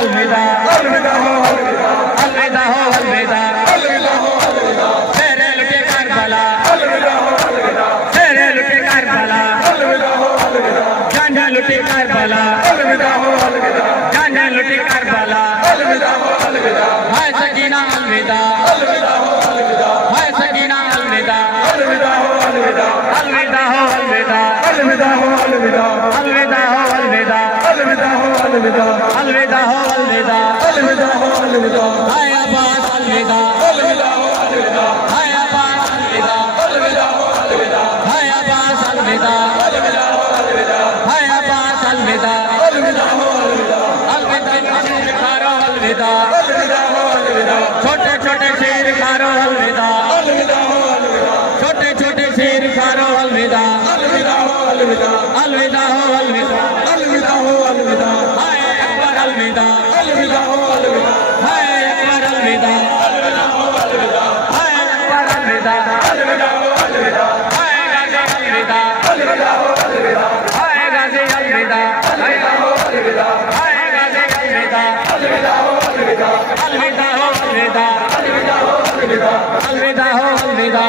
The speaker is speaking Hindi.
अलविदा अलविदा हो अलविदा हो अलविदा अलविदा हो अलविदा तेरे लुटे करबला अलविदा हो अलविदा तेरे लुटे करबला अलविदा हो अलविदा जान लुटे करबला अलविदा हो अलविदा जान लुटे करबला अलविदा हो अलविदा हाय सकीना अलविदा अलविदा हो अलविदा हाय सकीना अलविदा अलविदा हो अलविदा अलविदा हो अलविदा अलविदा हो अलविदा अलविदा हो अलविदा अलविदा हो अलविदा अलविदा हो अलविदा अलविदा हो अलविदा हाय अब्बास अलविदा अलविदा हो अलविदा हाय अब्बास अलविदा अलविदा हो अलविदा हाय अब्बास अलविदा अलविदा हो अलविदा हाय अब्बास अलविदा अलविदा हो अलविदा अलविदा शेर खारो अलविदा अलविदा हो अलविदा छोटे छोटे शेर खारो अलविदा अलविदा हो अलविदा छोटे छोटे शेर खारो अलविदा अलविदा हो अलविदा अलविदा हो अलविदा अलविदा हो अलविदा हाय अकबर अलविदा अलविदा हो अलविदा हाय अकबर अलविदा अलविदा हो अलविदा हाय अकबर अलविदा अलविदा हो अलविदा हाय गाजी अलविदा अलविदा हो अलविदा हाय गाजी अलविदा अलविदा हो अलविदा हाय गाजी अलविदा अलविदा हो अलविदा अलविदा हो अलविदा अलविदा हो अलविदा अलविदा हो अलविदा